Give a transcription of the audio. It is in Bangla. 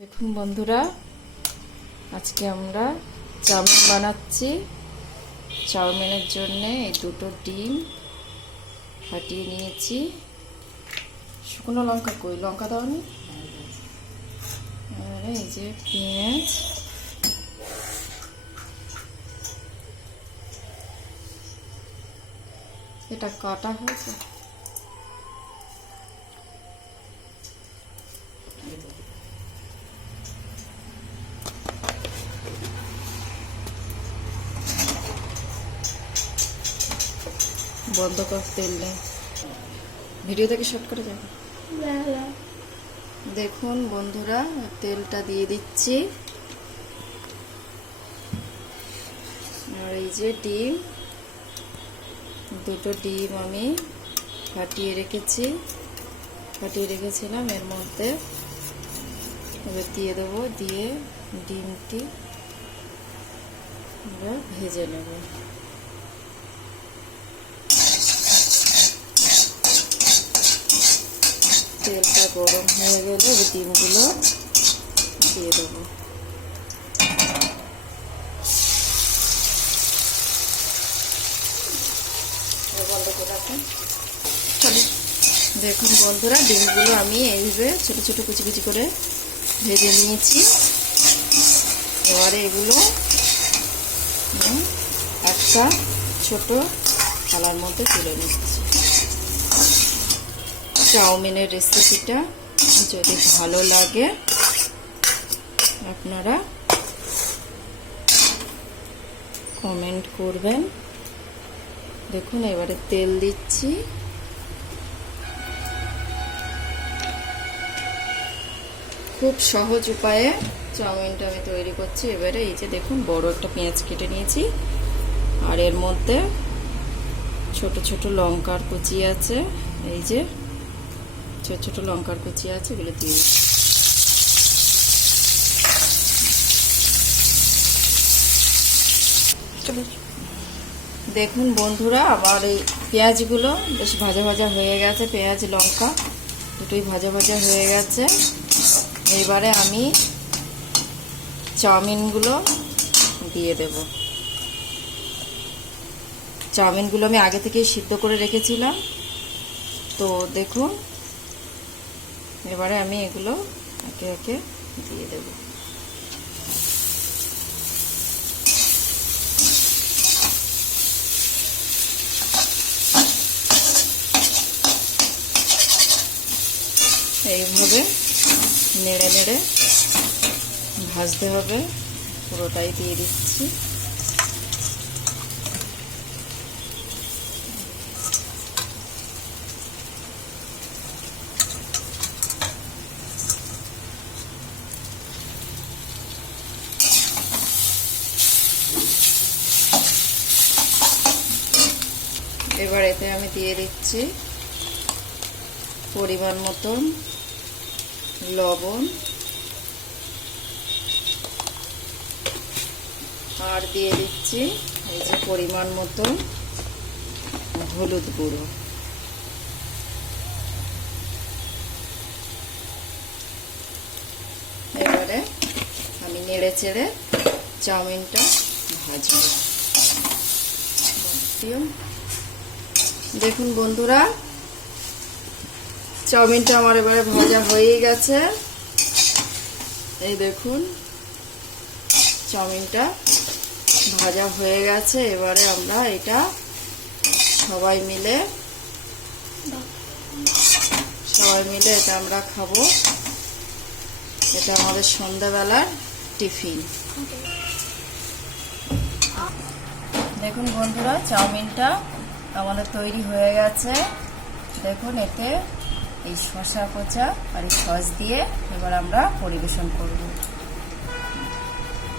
দেখুন বন্ধুরা, আজকে আমরা চাউমিন বানাচ্ছি। চাউমিনের জন্য এই দুটো ডিম ফাটিয়ে নিয়েছি। শুকনো লঙ্কা কই? লঙ্কা দাওনি? আর এই যে পেঁয়াজ। এটা কাটা হয়েছে? বন্ধ কর তেল নেই ভিডিও থেকে শর্ট করে যাবে? দেখুন বন্ধুরা তেলটা দিয়ে দিচ্ছি। আর এই যে ডিম দুটো ডিম আমি ফাটিয়ে রেখেছি। ফাটিয়ে রেখেছিলাম এর মধ্যে এবার দিয়ে দেবো দিয়ে ডিমটি আমরা ভেজে নেব তেলটা গরম হয়ে গেলে এবার ডিমগুলো দিয়ে দেবো। দেখুন বন্ধুরা, ডিমগুলো আমি এইভাবে ছোট ছোট কুচি কুচি করে ভেজে নিয়েছি। এবারে এগুলো একটা ছোট থালার মধ্যে তুলে নিচ্ছি। চাউমিনের রেসিপিটা যদি ভালো লাগে, আপনারা কমেন্ট করবেন। দেখুন, এবারে তেল দিচ্ছি। খুব সহজ উপায়ে চাউমিনটা আমি তৈরি করছি। এবারে এই যে দেখুন, বড় একটা পেঁয়াজ কেটে নিয়েছি। আর এর মধ্যে ছোট ছোট লঙ্কার কুচি আছে। এই যে ছোট ছোট লঙ্কার কুচি আছে, এগুলো দিয়ে দেখুন বন্ধুরা আমার এই পেঁয়াজগুলো বেশ ভাজা ভাজা হয়ে গেছে, পেঁয়াজ, লঙ্কা, দুটোই ভাজা ভাজা হয়ে গেছে। এবারে আমি চাউমিনগুলো দিয়ে দেব। চাউমিনগুলো আমি আগে থেকেই সিদ্ধ করে রেখেছিলাম। তো দেখুন এবারে আমি এগুলো একে একে দিয়ে দেব। এইভাবে নেড়ে নেড়ে ভাজতে হবে, পুরোটাই দিয়ে দিচ্ছি। এবার এতে আমি দিয়ে দিচ্ছি পরিমাণ মতন লবণ আর দিয়ে দিচ্ছি এই যে পরিমাণ মতন হলুদ গুঁড়ো। এবারে আমি নেড়ে চেড়ে চাউমিনটা ভাজবো। দেখুন বন্ধুরা চাউমিনটা আমার এবারে ভাজা হয়ে গেছে। এই দেখুন চাউমিনটা ভাজা হয়ে গেছে। এবারে আমরা এটা সবাই মিলে সবাই মিলে এটা আমরা খাব। এটা আমাদের সন্ধ্যাবেলার টিফিন। দেখুন বন্ধুরা চাউমিনটা আমাদের তৈরি হয়ে গেছে। দেখুন এতে এই শশা কোচা আর এই সস দিয়ে এবার আমরা পরিবেশন করব।